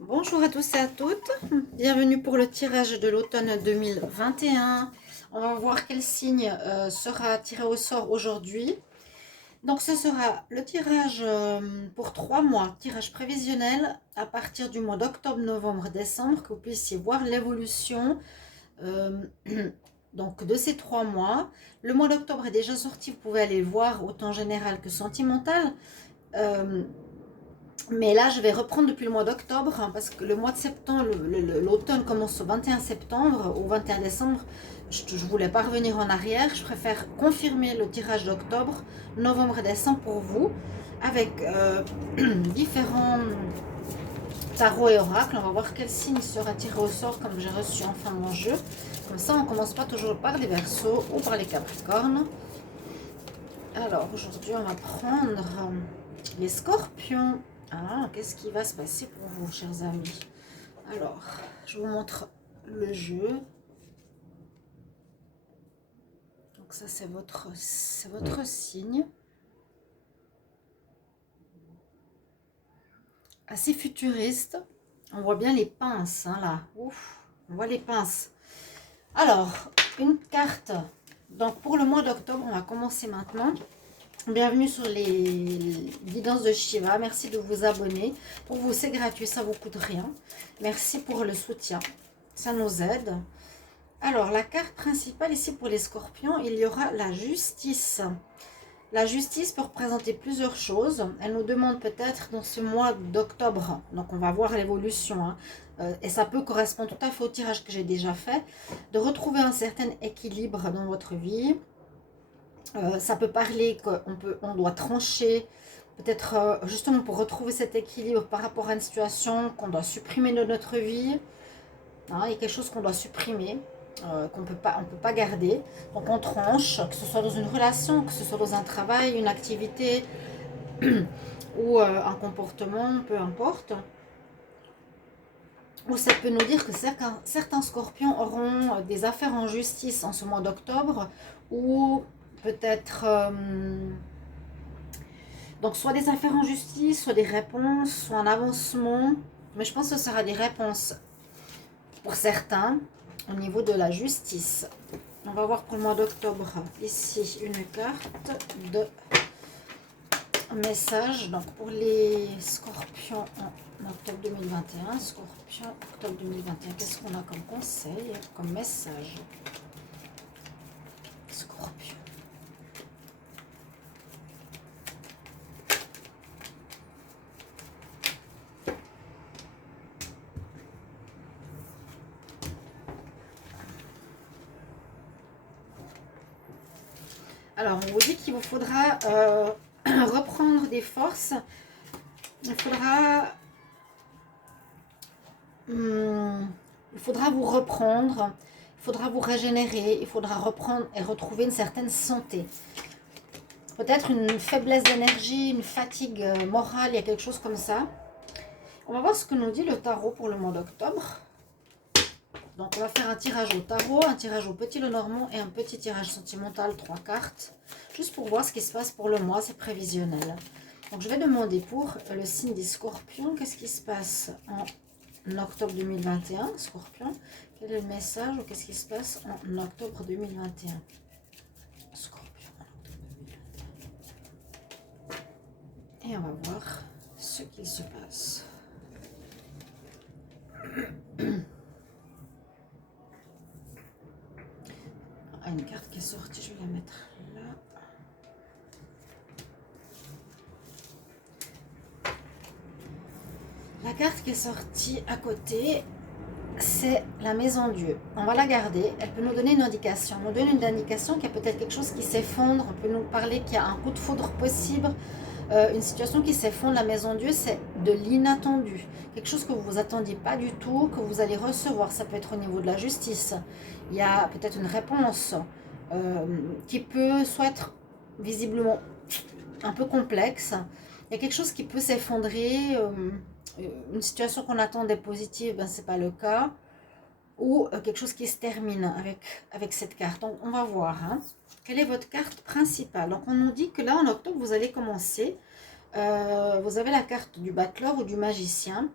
Bonjour à tous et à toutes, bienvenue pour le tirage de l'automne 2021. On va voir quel signe sera tiré au sort aujourd'hui. Donc ce sera le tirage pour 3 mois, tirage prévisionnel à partir du mois d'octobre, novembre, décembre, que vous puissiez voir l'évolution euh, donc de ces 3 mois. Le mois d'octobre est déjà sorti, vous pouvez aller le voir autant général que sentimental. Euh, Mais là, je vais reprendre depuis le mois d'octobre, hein, parce que le mois de septembre, l'automne commence au 21 septembre, au 21 décembre. Je ne voulais pas revenir en arrière. Je préfère confirmer le tirage d'octobre, novembre et décembre pour vous, avec différents tarots et oracles. On va voir quel signe sera tiré au sort comme j'ai reçu enfin mon jeu. Comme ça, on ne commence pas toujours par les Verseaux ou par les Capricornes. Alors, aujourd'hui, on va prendre les Scorpions. Ah, qu'est-ce qui va se passer pour vous, chers amis? Alors, je vous montre le jeu. Donc ça, c'est votre signe. Assez futuriste. On voit bien les pinces, hein, là. Ouf, on voit les pinces. Alors, une carte. Donc, pour le mois d'octobre, on va commencer maintenant. Bienvenue sur les guidances de Shiva. Merci de vous abonner. Pour vous, c'est gratuit, ça ne vous coûte rien. Merci pour le soutien. Ça nous aide. Alors, la carte principale ici pour les scorpions, il y aura la justice. La justice peut représenter plusieurs choses. Elle nous demande peut-être dans ce mois d'octobre, donc on va voir l'évolution, hein, et ça peut correspondre tout à fait au tirage que j'ai déjà fait, de retrouver un certain équilibre dans votre vie. Ça peut parler qu'on doit trancher, peut-être justement pour retrouver cet équilibre par rapport à une situation qu'on doit supprimer de notre vie. Hein, il y a quelque chose qu'on doit supprimer, qu'on peut pas garder. Donc on tranche, que ce soit dans une relation, que ce soit dans un travail, une activité ou un comportement, peu importe. Ou ça peut nous dire que certains scorpions auront des affaires en justice en ce mois d'octobre, ou peut-être donc soit des affaires en justice, soit des réponses, soit un avancement. Mais je pense que ce sera des réponses pour certains au niveau de la justice. On va voir pour le mois d'octobre. Ici, une carte de message. Donc pour les scorpions en octobre 2021. Scorpion, octobre 2021. Qu'est-ce qu'on a comme conseil, comme message? Scorpion. Alors, on vous dit qu'il vous faudra reprendre des forces. Il faudra vous reprendre. Il faudra vous régénérer. Il faudra reprendre et retrouver une certaine santé. Peut-être une faiblesse d'énergie, une fatigue morale. Il y a quelque chose comme ça. On va voir ce que nous dit le tarot pour le mois d'octobre. Donc, on va faire un tirage au tarot, un tirage au petit Lenormand et un petit tirage sentimental, 3 cartes. Juste pour voir ce qui se passe pour le mois, c'est prévisionnel. Donc, je vais demander pour le signe des scorpions, qu'est-ce qui se passe en octobre 2021, scorpion. Quel est le message ou qu'est-ce qui se passe en octobre 2021? Scorpion, en octobre 2021. Et on va voir ce qu'il se passe. Une carte qui est sortie, je vais la mettre là. La carte qui est sortie à côté, c'est la maison Dieu. On va la garder, elle peut nous donner une indication. Elle nous donne une indication qu'il y a peut-être quelque chose qui s'effondre. On peut nous parler qu'il y a un coup de foudre possible, une situation qui s'effondre. La maison Dieu, c'est de l'inattendu. Quelque chose que vous ne vous attendiez pas du tout, que vous allez recevoir. Ça peut être au niveau de la justice. Il y a peut-être une réponse qui peut soit être visiblement un peu complexe. Il y a quelque chose qui peut s'effondrer. Une situation qu'on attendait positive, ben, ce n'est pas le cas. Ou quelque chose qui se termine avec cette carte. Donc, on va voir. Hein. Quelle est votre carte principale? Donc, on nous dit que là, en octobre, vous allez commencer. Vous avez la carte du battleur ou du magicien.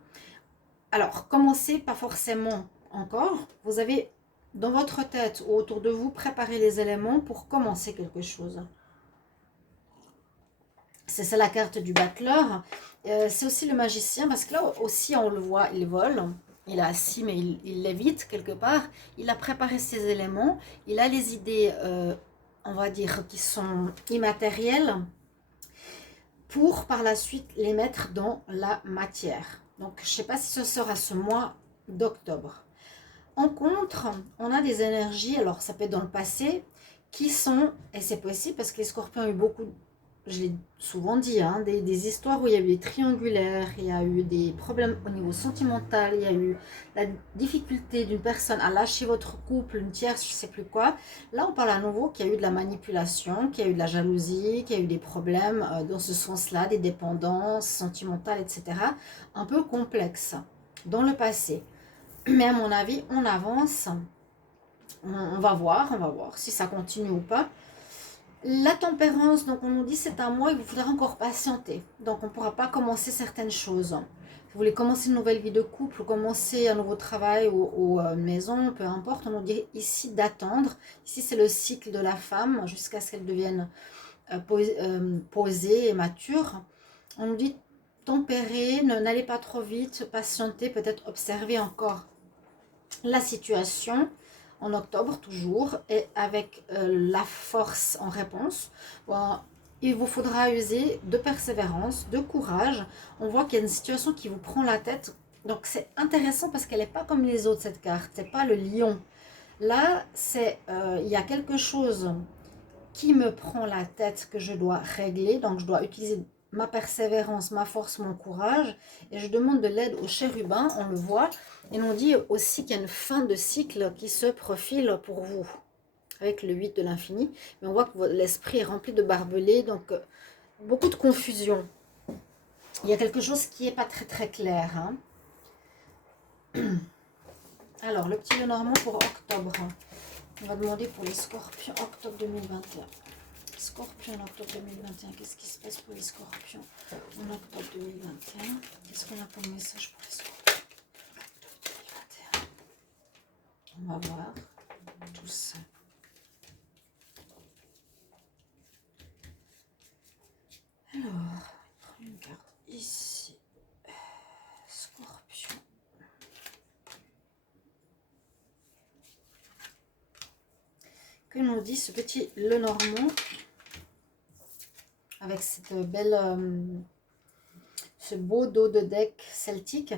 Alors, commencez pas forcément encore. Vous avez dans votre tête ou autour de vous préparé les éléments pour commencer quelque chose. C'est ça la carte du battleur. C'est aussi le magicien parce que là aussi on le voit, il vole. Il est assis mais il lévite quelque part. Il a préparé ses éléments. Il a les idées, on va dire, qui sont immatérielles pour par la suite les mettre dans la matière. Donc je ne sais pas si ce sera ce mois d'octobre. En contre, on a des énergies, alors ça peut être dans le passé, qui sont, et c'est possible parce que les scorpions ont eu beaucoup, je l'ai souvent dit, hein, des histoires où il y a eu des triangulaires, il y a eu des problèmes au niveau sentimental, il y a eu la difficulté d'une personne à lâcher votre couple, une tierce, je ne sais plus quoi. Là, on parle à nouveau qu'il y a eu de la manipulation, qu'il y a eu de la jalousie, qu'il y a eu des problèmes dans ce sens-là, des dépendances sentimentales, etc. Un peu complexes dans le passé. Mais à mon avis, on avance. On va voir si ça continue ou pas. La tempérance, donc on nous dit c'est un mois, il vous faudra encore patienter. Donc on ne pourra pas commencer certaines choses. Si vous voulez commencer une nouvelle vie de couple, ou commencer un nouveau travail ou maison, peu importe, on nous dit ici d'attendre. Ici c'est le cycle de la femme jusqu'à ce qu'elle devienne posée et mature. On nous dit tempérer, n'allez pas trop vite, patienter, peut-être observer encore la situation en octobre toujours et avec la force en réponse. Bon, il vous faudra user de persévérance, de courage. On voit qu'il y a une situation qui vous prend la tête. Donc c'est intéressant parce qu'elle n'est pas comme les autres cette carte. C'est pas le lion. Là, c'est il y a quelque chose qui me prend la tête que je dois régler. Donc je dois utiliser ma persévérance, ma force, mon courage. Et je demande de l'aide au chérubin, on le voit. Et on dit aussi qu'il y a une fin de cycle qui se profile pour vous, avec le 8 de l'infini. Mais on voit que l'esprit est rempli de barbelés, donc beaucoup de confusion. Il y a quelque chose qui n'est pas très très clair. Hein. Alors, le petit Lenormand pour octobre. On va demander pour les scorpions octobre 2021. Scorpion en octobre 2021. Qu'est-ce qui se passe pour les scorpions en octobre 2021? Qu'est-ce qu'on a comme message pour les scorpions en octobre 2021? On va voir tout ça. Alors, prends une carte ici. Scorpion. Que nous dit ce petit Lenormand avec cette belle, ce beau dos de deck celtique.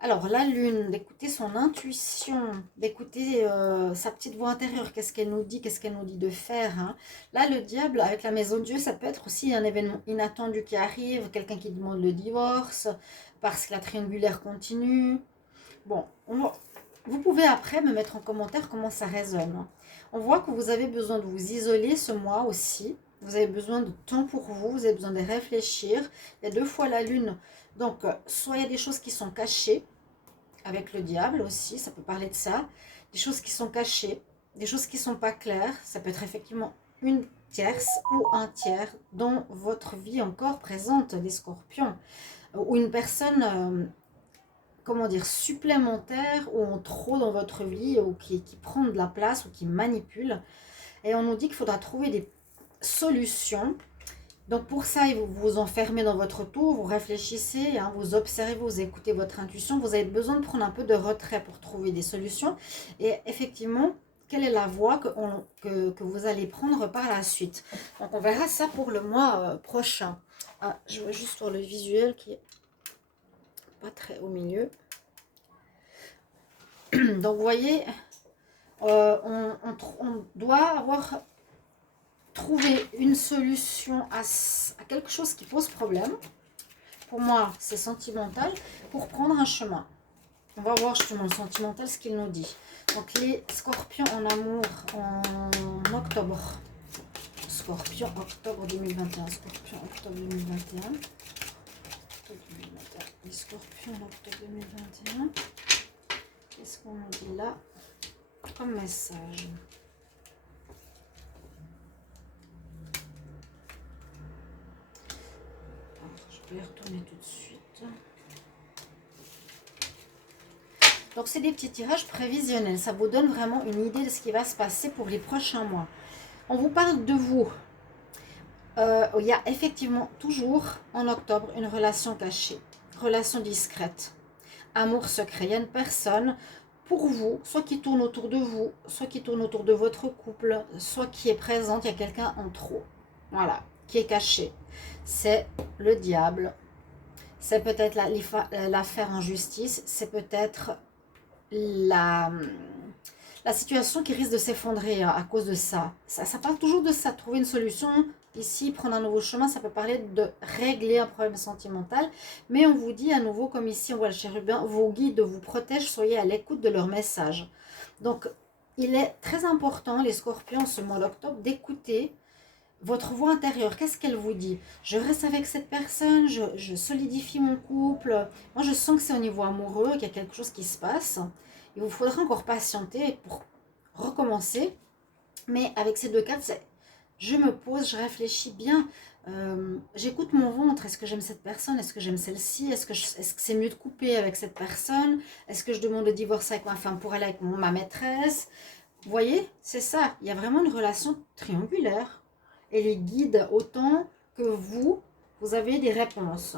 Alors la lune, d'écouter son intuition, d'écouter sa petite voix intérieure, qu'est-ce qu'elle nous dit de faire. Hein. Là le diable avec la maison de Dieu, ça peut être aussi un événement inattendu qui arrive, quelqu'un qui demande le divorce, parce que la triangulaire continue. Bon, vous pouvez après me mettre en commentaire comment ça résonne. On voit que vous avez besoin de vous isoler ce mois aussi. Vous avez besoin de temps pour vous, vous avez besoin de réfléchir. Il y a 2 fois la lune. Donc, soit il y a des choses qui sont cachées, avec le diable aussi, ça peut parler de ça. Des choses qui sont cachées, des choses qui ne sont pas claires. Ça peut être effectivement une tierce ou un tiers dans votre vie encore présente, les scorpions. Ou une personne... comment dire, supplémentaire ou en trop dans votre vie ou qui prend de la place ou qui manipule. Et on nous dit qu'il faudra trouver des solutions. Donc pour ça, vous vous enfermez dans votre tour, vous réfléchissez, hein, vous observez, vous écoutez votre intuition. Vous avez besoin de prendre un peu de retrait pour trouver des solutions. Et effectivement, quelle est la voie que vous allez prendre par la suite. Donc on verra ça pour le mois prochain. Ah, je vais juste voir le visuel qui est pas très au milieu. Donc vous voyez, on doit avoir trouvé une solution à quelque chose qui pose problème. Pour moi, c'est sentimental, pour prendre un chemin. On va voir justement le sentimental, ce qu'il nous dit. Donc les scorpions en amour en octobre. Scorpion octobre 2021. Scorpion octobre 2021. Les scorpions en octobre 2021. Qu'est-ce qu'on nous dit là comme message? Alors, je vais y retourner tout de suite. Donc, c'est des petits tirages prévisionnels. Ça vous donne vraiment une idée de ce qui va se passer pour les prochains mois. On vous parle de vous. Il y a effectivement toujours en octobre une relation cachée, relation discrète, amour secret. Il y a une personne pour vous, soit qui tourne autour de vous, soit qui tourne autour de votre couple, soit qui est présente, il y a quelqu'un en trop. Voilà, qui est caché. C'est le diable. C'est peut-être l'affaire en justice, c'est peut-être la situation qui risque de s'effondrer à cause de ça. Ça parle toujours de ça, trouver une solution. Ici, prendre un nouveau chemin, ça peut parler de régler un problème sentimental. Mais on vous dit à nouveau, comme ici on voit le chérubin, vos guides vous protègent, soyez à l'écoute de leurs messages. Donc, il est très important, les scorpions, ce mois d'octobre, d'écouter votre voix intérieure. Qu'est-ce qu'elle vous dit? Je reste avec cette personne, je solidifie mon couple. Moi, je sens que c'est au niveau amoureux, qu'il y a quelque chose qui se passe. Il vous faudra encore patienter pour recommencer. Mais avec ces deux cartes, je me pose, je réfléchis bien. J'écoute mon ventre. Est-ce que j'aime cette personne? Est-ce que j'aime celle-ci? Est-ce que c'est mieux de couper avec cette personne? Est-ce que je demande de divorcer avec ma femme pour aller avec ma maîtresse? Vous voyez, c'est ça. Il y a vraiment une relation triangulaire. Et les guides, autant que vous avez des réponses.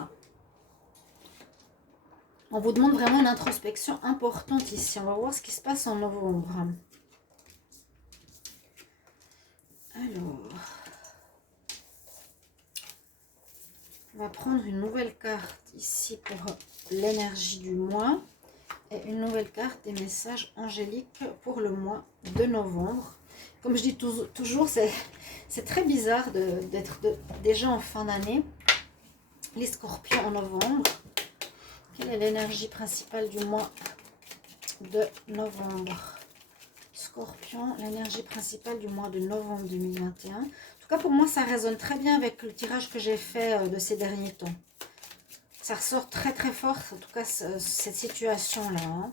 On vous demande vraiment une introspection importante ici. On va voir ce qui se passe en novembre. Alors, on va prendre une nouvelle carte ici pour l'énergie du mois. Et une nouvelle carte des messages angéliques pour le mois de novembre. Comme je dis toujours, c'est très bizarre d'être déjà en fin d'année. Les scorpions en novembre. Quelle est l'énergie principale du mois de novembre? Scorpion, l'énergie principale du mois de novembre 2021. En tout cas, pour moi, ça résonne très bien avec le tirage que j'ai fait de ces derniers temps. Ça ressort très très fort, en tout cas, cette situation-là. Hein.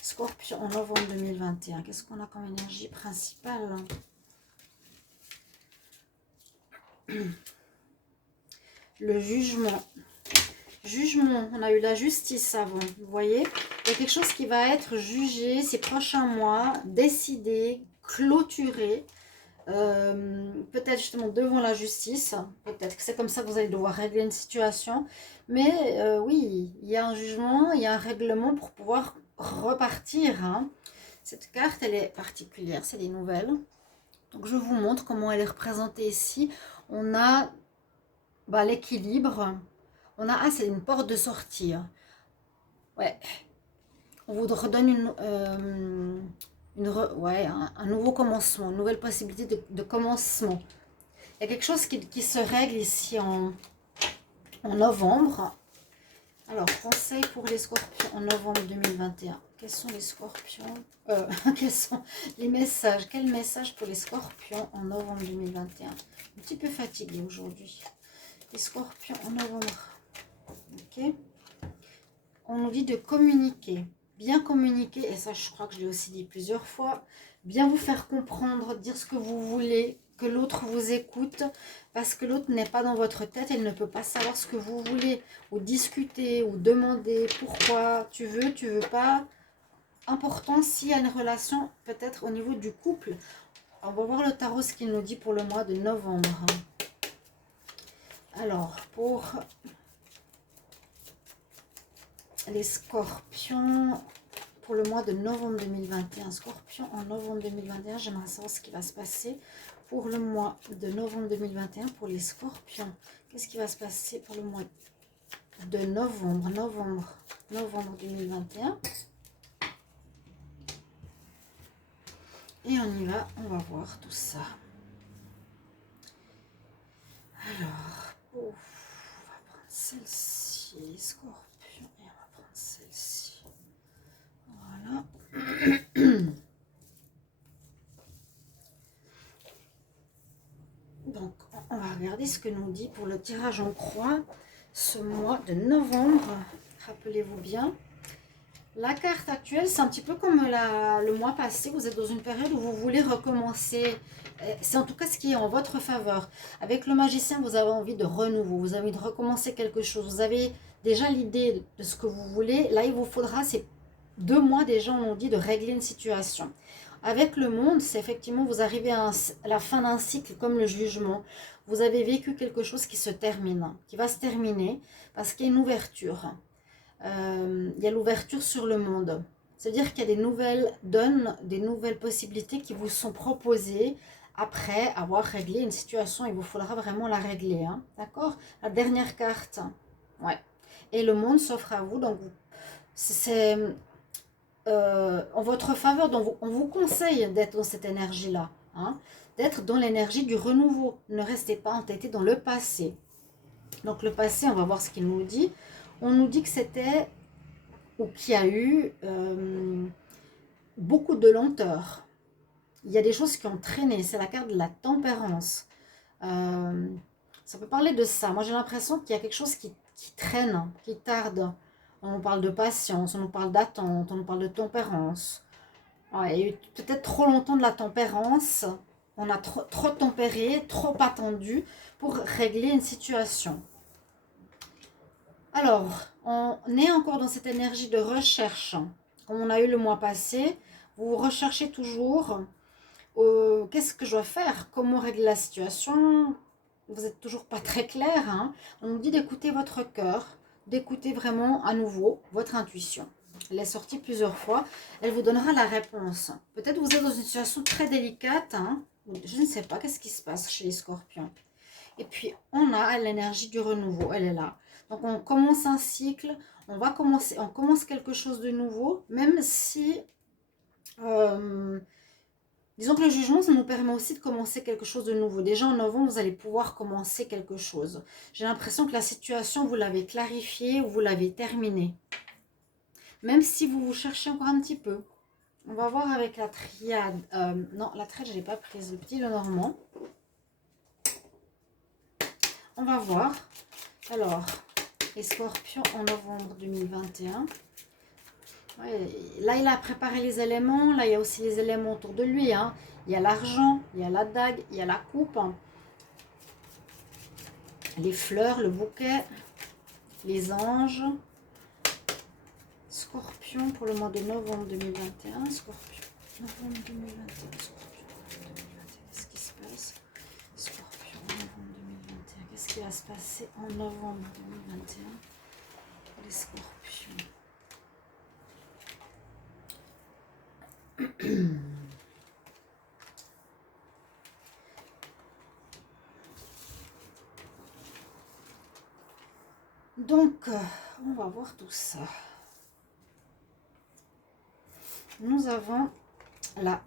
Scorpion en novembre 2021. Qu'est-ce qu'on a comme énergie principale? Le jugement. Jugement, on a eu la justice avant, vous voyez. Il y a quelque chose qui va être jugé ces prochains mois, décidé, clôturé. Peut-être justement devant la justice. Peut-être que c'est comme ça que vous allez devoir régler une situation. Mais oui, il y a un jugement, il y a un règlement pour pouvoir repartir. Hein. Cette carte, elle est particulière, c'est des nouvelles. Donc je vous montre comment elle est représentée ici. On a l'équilibre. On a, c'est une porte de sortie. Ouais. On vous redonne un nouveau commencement, une nouvelle possibilité de commencement. Il y a quelque chose qui se règle ici en novembre. Alors, conseil pour les scorpions en novembre 2021. Quels sont les scorpions quels sont les messages? Quel message pour les scorpions en novembre 2021? Un petit peu fatiguée aujourd'hui. Les scorpions en novembre. Ok. On nous dit de communiquer. Bien communiquer, et ça je crois que je l'ai aussi dit plusieurs fois, bien vous faire comprendre, dire ce que vous voulez, que l'autre vous écoute, parce que l'autre n'est pas dans votre tête, elle ne peut pas savoir ce que vous voulez, ou discuter, ou demander pourquoi tu veux pas. Important s'il y a une relation, peut-être au niveau du couple. On va voir le tarot, ce qu'il nous dit pour le mois de novembre. Alors, pour les scorpions, pour le mois de novembre 2021. Scorpion en novembre 2021, j'aimerais savoir ce qui va se passer pour le mois de novembre 2021 pour les scorpions. Qu'est-ce qui va se passer pour le mois de novembre 2021. Et on y va, on va voir tout ça. Alors, on va prendre celle-ci, les scorpions, et on va prendre celle-ci. Voilà. Donc, on va regarder ce que nous dit pour le tirage en croix ce mois de novembre. Rappelez-vous bien. La carte actuelle, c'est un petit peu comme le mois passé. Vous êtes dans une période où vous voulez recommencer. C'est en tout cas ce qui est en votre faveur. Avec le magicien, vous avez envie de renouveau. Vous avez envie de recommencer quelque chose. Vous avez déjà l'idée de ce que vous voulez. Là, il vous faudra, c'est 2 mois déjà, on nous dit de régler une situation. Avec le monde, c'est effectivement, vous arrivez à la fin d'un cycle comme le jugement. Vous avez vécu quelque chose qui se termine, qui va se terminer, parce qu'il y a une ouverture. Il y a l'ouverture sur le monde. C'est-à-dire qu'il y a des nouvelles donnes, des nouvelles possibilités qui vous sont proposées après avoir réglé une situation. Il vous faudra vraiment la régler. Hein, d'accord? La dernière carte. Ouais. Et le monde s'offre à vous. Donc, c'est en votre faveur. Donc, on vous conseille d'être dans cette énergie-là. Hein, d'être dans l'énergie du renouveau. Ne restez pas entêté dans le passé. Donc, le passé, on va voir ce qu'il nous dit. On nous dit que c'était ou qu'il y a eu beaucoup de lenteur. Il y a des choses qui ont traîné. C'est la carte de la tempérance. Ça peut parler de ça. Moi, j'ai l'impression qu'il y a quelque chose qui traîne, qui tarde. On nous parle de patience, on nous parle d'attente, on nous parle de tempérance. Ouais, il y a eu peut-être trop longtemps de la tempérance. On a trop tempéré, trop attendu pour régler une situation. Alors, on est encore dans cette énergie de recherche, comme on a eu le mois passé. Vous recherchez toujours, qu'est-ce que je dois faire? Comment régler la situation? Vous n'êtes toujours pas très clair. Hein. On nous dit d'écouter votre cœur, d'écouter vraiment à nouveau votre intuition. Elle est sortie plusieurs fois. Elle vous donnera la réponse. Peut-être vous êtes dans une situation très délicate. Hein. Je ne sais pas qu'est-ce qui se passe chez les scorpions. Et puis, on a l'énergie du renouveau. Elle est là. Donc, on commence un cycle. On commence quelque chose de nouveau. Même si, disons que le jugement, ça nous permet aussi de commencer quelque chose de nouveau. Déjà, en novembre, vous allez pouvoir commencer quelque chose. J'ai l'impression que la situation, vous l'avez clarifiée ou vous l'avez terminée. Même si vous vous cherchez encore un petit peu. On va voir avec la triade. Non, la triade, je ne l'ai pas prise. Le petit Lenormand. On va voir. Alors, les scorpions en novembre 2021. Ouais, là, il a préparé les éléments. Là, il y a aussi les éléments autour de lui. Hein. Il y a l'argent, il y a la dague, il y a la coupe. Hein. Les fleurs, le bouquet, les anges. Scorpion pour le mois de novembre 2021. Scorpion, novembre 2021. Scorpion, 2021. Qu'est-ce qui se passe? Scorpion, novembre 2021. Qu'est-ce qui va se passer en novembre 2021 pour les scorpions? Donc, on va voir tout ça. Nous avons la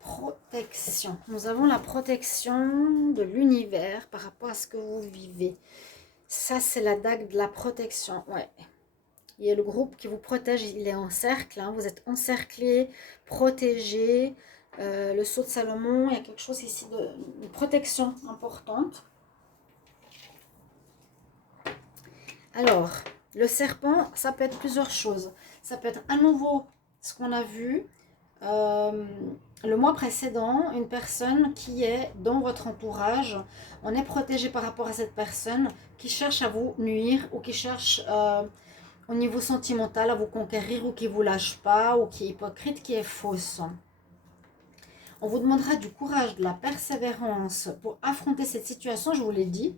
protection. Nous avons la protection de l'univers par rapport à ce que vous vivez. Ça, c'est la dague de la protection. Ouais. Il y a le groupe qui vous protège. Il est en cercle. Hein. Vous êtes encerclé, protégé. Le sceau de Salomon, il y a quelque chose ici de protection importante. Alors, le serpent, ça peut être plusieurs choses. Ça peut être à nouveau ce qu'on a vu le mois précédent, une personne qui est dans votre entourage. On est protégé par rapport à cette personne qui cherche à vous nuire ou qui cherche au niveau sentimental à vous conquérir ou qui ne vous lâche pas ou qui est hypocrite, qui est fausse. On vous demandera du courage, de la persévérance pour affronter cette situation, je vous l'ai dit.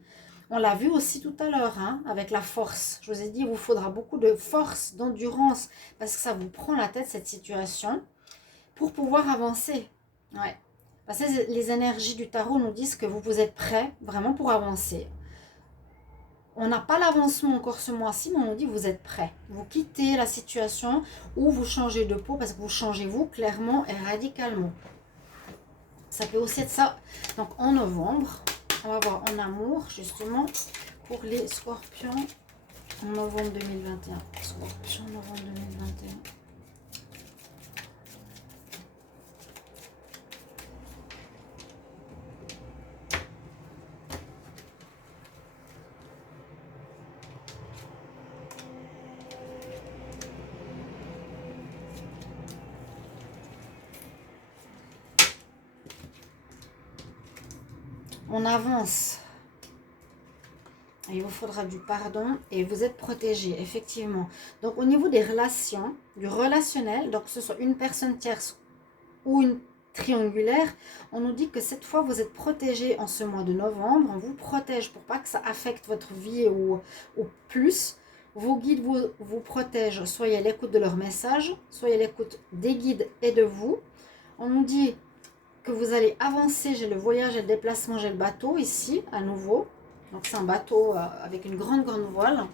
On l'a vu aussi tout à l'heure, hein, avec la force. Je vous ai dit, il vous faudra beaucoup de force, d'endurance, parce que ça vous prend la tête, cette situation, pour pouvoir avancer. Ouais. Parce que les énergies du tarot nous disent que vous êtes prêts vraiment pour avancer. On n'a pas l'avancement encore ce mois-ci, mais on nous dit que vous êtes prêts. Vous quittez la situation ou vous changez de peau, parce que vous changez vous clairement et radicalement. Ça peut aussi être ça. Donc en novembre, on va voir en amour justement pour les scorpions en novembre 2021. Scorpion novembre 2021. On avance. Il vous faudra du pardon et vous êtes protégé, effectivement. Donc, au niveau des relations, du relationnel, donc que ce soit une personne tierce ou une triangulaire, on nous dit que cette fois, vous êtes protégé en ce mois de novembre. On vous protège pour pas que ça affecte votre vie ou plus. Vos guides vous protègent. Soyez à l'écoute de leurs messages, soyez à l'écoute des guides et de vous. On nous dit que vous allez avancer. J'ai le voyage et le déplacement, j'ai le bateau ici, à nouveau. Donc c'est un bateau avec une grande voile.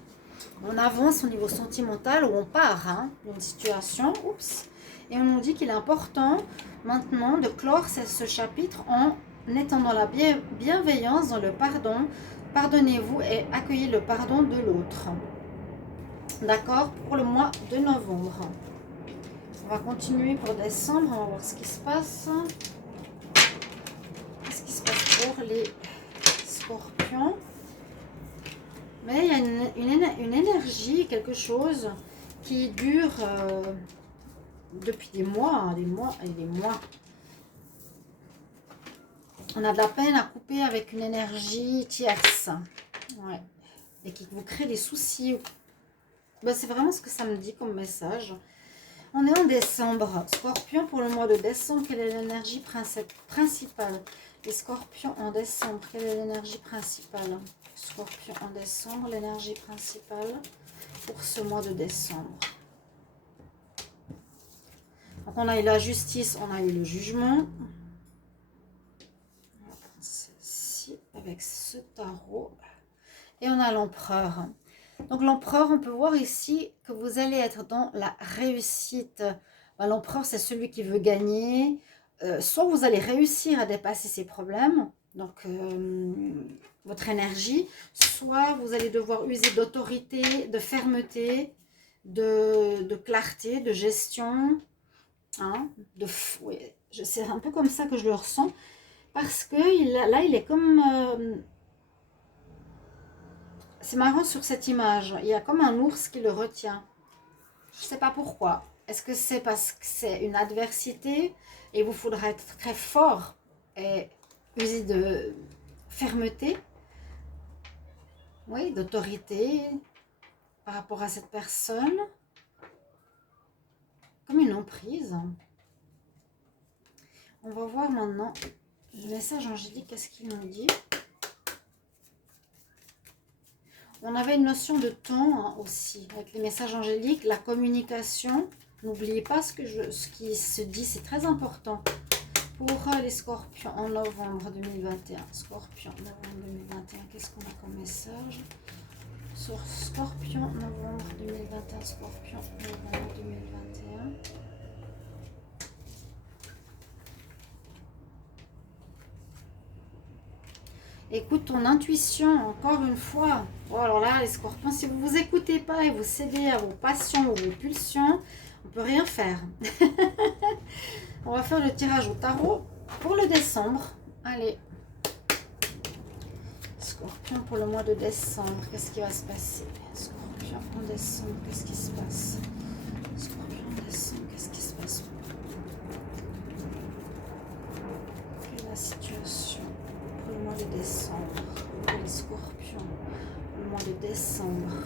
On avance au niveau sentimental où on part d'une situation. Oups. Et on nous dit qu'il est important maintenant de clore ce chapitre en étant dans la bienveillance, dans le pardon. Pardonnez-vous et accueillez le pardon de l'autre. D'accord? Pour le mois de novembre. On va continuer pour décembre. On va voir ce qui se passe. Qu'est-ce qui se passe pour les scorpions? Mais il y a une énergie, quelque chose qui dure depuis des mois et des mois. On a de la peine à couper avec une énergie tierce. Ouais. Et qui vous crée des soucis. Ben, c'est vraiment ce que ça me dit comme message. On est en décembre. Scorpion, pour le mois de décembre, quelle est l'énergie principale? Les scorpions en décembre, quelle est l'énergie principale? Scorpion en décembre, l'énergie principale pour ce mois de décembre. Donc on a eu la justice, on a eu le jugement. On va prendre celle-ci avec ce tarot. Et on a l'empereur. Donc l'empereur, on peut voir ici que vous allez être dans la réussite. L'empereur, c'est celui qui veut gagner. Soit vous allez réussir à dépasser ses problèmes, donc votre énergie, soit vous allez devoir user d'autorité, de fermeté, de clarté, de gestion. Oui, c'est un peu comme ça que je le ressens. Parce que là, il est comme... c'est marrant sur cette image. Il y a comme un ours qui le retient. Je ne sais pas pourquoi. Est-ce que c'est parce que c'est une adversité et il vous faudra être très fort et user de fermeté, oui, d'autorité par rapport à cette personne, comme une emprise. On va voir maintenant le message angélique, qu'est-ce qu'il nous dit. On avait une notion de temps aussi, avec les messages angéliques, la communication. N'oubliez pas ce qui se dit, c'est très important. Pour les scorpions en novembre 2021. Scorpion, novembre 2021, qu'est-ce qu'on a comme message? Sur Scorpion, novembre 2021, Scorpion, novembre 2021. Écoute ton intuition, encore une fois. Bon, alors là, les scorpions, si vous ne vous écoutez pas et vous cédez à vos passions ou vos pulsions, on ne peut rien faire. On va faire le tirage au tarot pour le décembre. Allez. Scorpion pour le mois de décembre. Qu'est-ce qui va se passer? Scorpion en décembre, qu'est-ce qui se passe? Scorpion en décembre, qu'est-ce qui se passe? Quelle est la situation pour le mois de décembre? Pour les scorpions, pour le mois de décembre.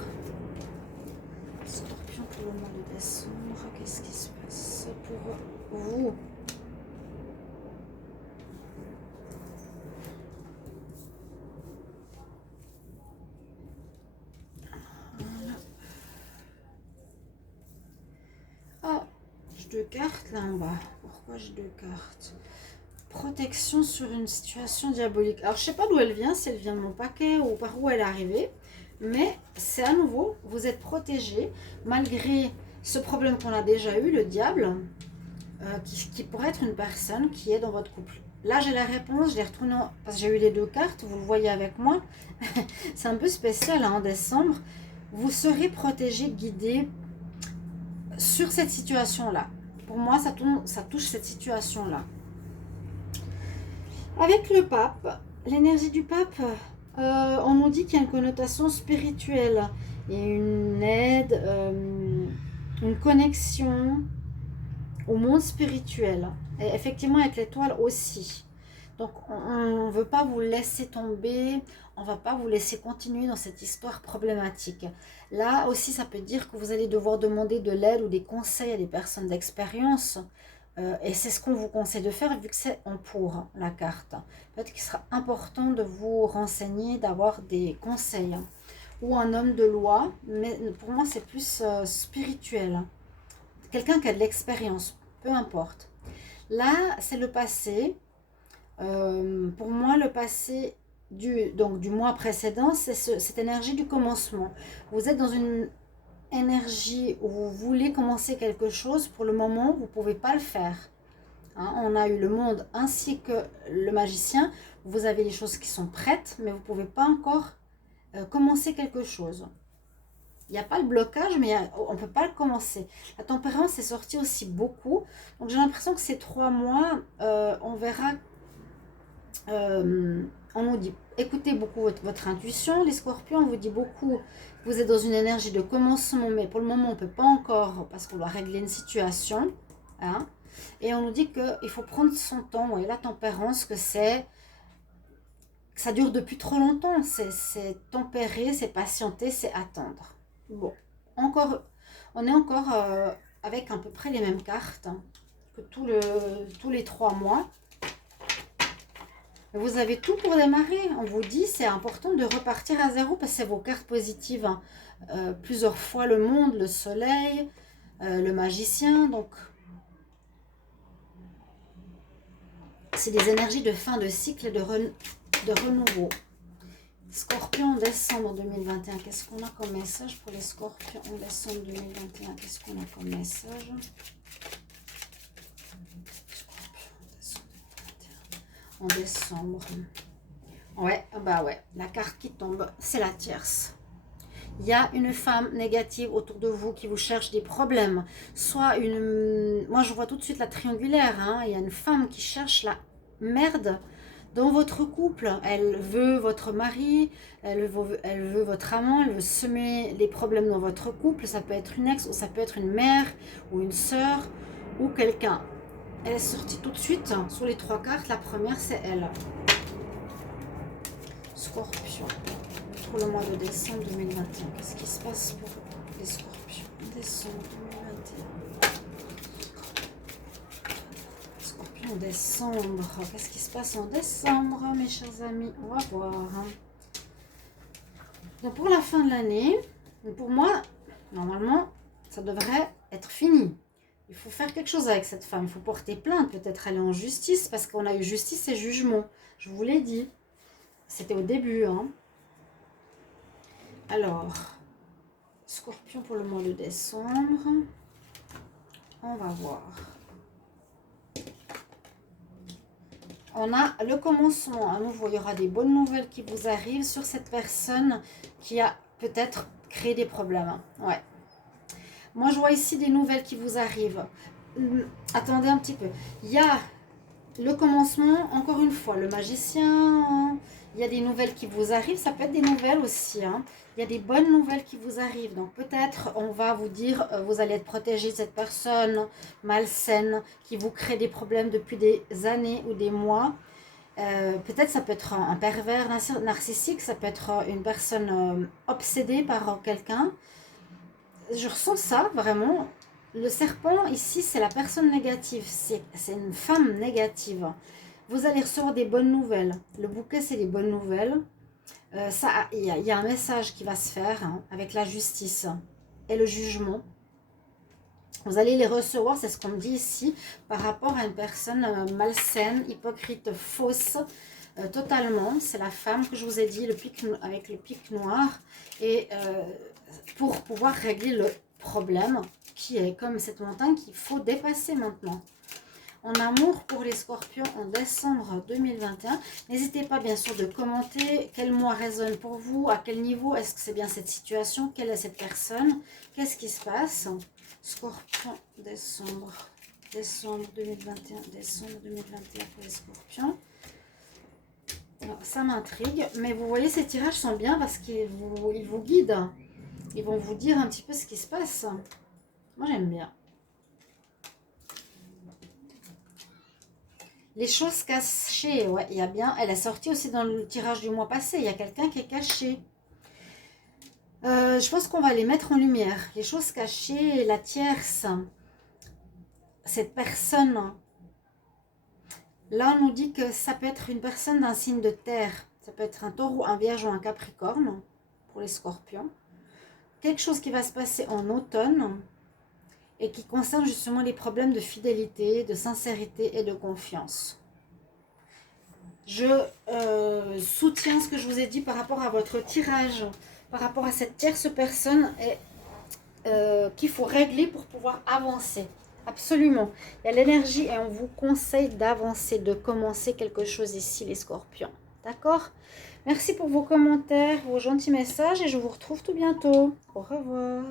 Scorpion pour le mois de décembre, qu'est-ce qui se passe pour vous? Ah, j'ai deux cartes là en bas. Pourquoi j'ai deux cartes? Protection sur une situation diabolique. Alors, je sais pas d'où elle vient, si elle vient de mon paquet ou par où elle est arrivée. Mais c'est à nouveau, vous êtes protégé malgré ce problème qu'on a déjà eu, le diable, qui pourrait être une personne qui est dans votre couple. Là, j'ai la réponse, je l'ai retournée parce que j'ai eu les deux cartes, vous le voyez avec moi. C'est un peu spécial en décembre. Vous serez protégé, guidé sur cette situation-là. Pour moi, ça touche cette situation-là. Avec le pape, l'énergie du pape, on nous dit qu'il y a une connotation spirituelle. Il y a une aide, une connexion au monde spirituel. Et effectivement, avec l'étoile aussi. Donc, on ne veut pas vous laisser tomber, on ne va pas vous laisser continuer dans cette histoire problématique. Là aussi, ça peut dire que vous allez devoir demander de l'aide ou des conseils à des personnes d'expérience. Et c'est ce qu'on vous conseille de faire vu que c'est en pour la carte. Peut-être qu'il sera important de vous renseigner, d'avoir des conseils. Ou un homme de loi, mais pour moi, c'est plus spirituel. Quelqu'un qui a de l'expérience, peu importe. Là, c'est le passé. Pour moi, le passé du mois précédent, c'est cette énergie du commencement. Vous êtes dans une énergie où vous voulez commencer quelque chose. Pour le moment, vous ne pouvez pas le faire. Hein, on a eu le monde ainsi que le magicien. Vous avez les choses qui sont prêtes, mais vous ne pouvez pas encore commencer quelque chose. Il n'y a pas le blocage, mais on ne peut pas le commencer. La tempérance est sortie aussi beaucoup. Donc j'ai l'impression que ces 3 mois, on verra. On nous dit, écoutez beaucoup votre intuition. Les scorpions, on vous dit beaucoup, vous êtes dans une énergie de commencement, mais pour le moment, on ne peut pas encore, parce qu'on doit régler une situation. Hein, et on nous dit qu'il faut prendre son temps. Et la tempérance, que ça dure depuis trop longtemps. C'est tempérer, c'est patienter, c'est attendre. Bon, on est encore avec à peu près les mêmes cartes hein, que tous les 3 mois. Vous avez tout pour démarrer. On vous dit c'est important de repartir à zéro parce que c'est vos cartes positives. Hein. Plusieurs fois le monde, le soleil, le magicien. Donc, c'est des énergies de fin de cycle et de renouveau. Scorpion en décembre 2021. Qu'est-ce qu'on a comme message pour les scorpions en décembre 2021? Qu'est-ce qu'on a comme message? En décembre. Ouais, bah ouais. La carte qui tombe, c'est la tierce. Il y a une femme négative autour de vous qui vous cherche des problèmes. Soit une... Moi, je vois tout de suite la triangulaire. Hein. Il y a une femme qui cherche la merde dans votre couple. Elle veut votre mari, elle veut votre amant, elle veut semer les problèmes dans votre couple. Ça peut être une ex, ou ça peut être une mère, ou une sœur, ou quelqu'un. Elle est sortie tout de suite hein, sur les 3 cartes. La première, c'est elle. Scorpion. Pour le mois de décembre 2021. Qu'est-ce qui se passe pour les scorpions? Décembre 2021. Scorpion, décembre. Qu'est-ce qui se passe en décembre, mes chers amis? On va voir. Donc, pour la fin de l'année, pour moi, normalement, ça devrait être fini. Il faut faire quelque chose avec cette femme. Il faut porter plainte, peut-être aller en justice, parce qu'on a eu justice et jugement. Je vous l'ai dit. C'était au début. Hein. Alors, Scorpion pour le mois de décembre. On va voir. On a le commencement. À nouveau, il y aura des bonnes nouvelles qui vous arrivent sur cette personne qui a peut-être créé des problèmes. Ouais. Moi, je vois ici des nouvelles qui vous arrivent. Attendez un petit peu. Il y a le commencement, encore une fois, le magicien. Il y a des nouvelles qui vous arrivent. Ça peut être des nouvelles aussi. Hein. Il y a des bonnes nouvelles qui vous arrivent. Donc, peut-être, on va vous dire, vous allez être protégé de cette personne malsaine qui vous crée des problèmes depuis des années ou des mois. Peut-être ça peut être un pervers narcissique. Ça peut être une personne obsédée par quelqu'un. Je ressens ça vraiment. Le serpent ici c'est la personne négative, c'est une femme négative. Vous allez recevoir des bonnes nouvelles. Le bouquet c'est des bonnes nouvelles. Il y a un message qui va se faire hein, avec la justice et le jugement. Vous allez les recevoir, c'est ce qu'on me dit ici, par rapport à une personne malsaine, hypocrite, fausse. Totalement, c'est la femme que je vous ai dit, avec le pic noir. Et pour pouvoir régler le problème qui est comme cette montagne qu'il faut dépasser maintenant. En amour pour les scorpions en décembre 2021. N'hésitez pas bien sûr de commenter quel mois résonne pour vous, à quel niveau, est-ce que c'est bien cette situation, quelle est cette personne, qu'est-ce qui se passe. Scorpion, décembre 2021, décembre 2021 pour les scorpions. Alors, ça m'intrigue, mais vous voyez ces tirages sont bien parce qu'ils vous guident. Ils vont vous dire un petit peu ce qui se passe. Moi, j'aime bien. Les choses cachées, ouais, il y a bien. Elle est sortie aussi dans le tirage du mois passé. Il y a quelqu'un qui est caché. Je pense qu'on va les mettre en lumière. Les choses cachées, la tierce, cette personne. Là, on nous dit que ça peut être une personne d'un signe de terre. Ça peut être un taureau, un vierge ou un capricorne pour les scorpions. Quelque chose qui va se passer en automne et qui concerne justement les problèmes de fidélité, de sincérité et de confiance. Je soutiens ce que je vous ai dit par rapport à votre tirage, par rapport à cette tierce personne et qu'il faut régler pour pouvoir avancer. Absolument. Il y a l'énergie et on vous conseille d'avancer, de commencer quelque chose ici, les scorpions. D'accord? Merci pour vos commentaires, vos gentils messages et je vous retrouve tout bientôt. Au revoir.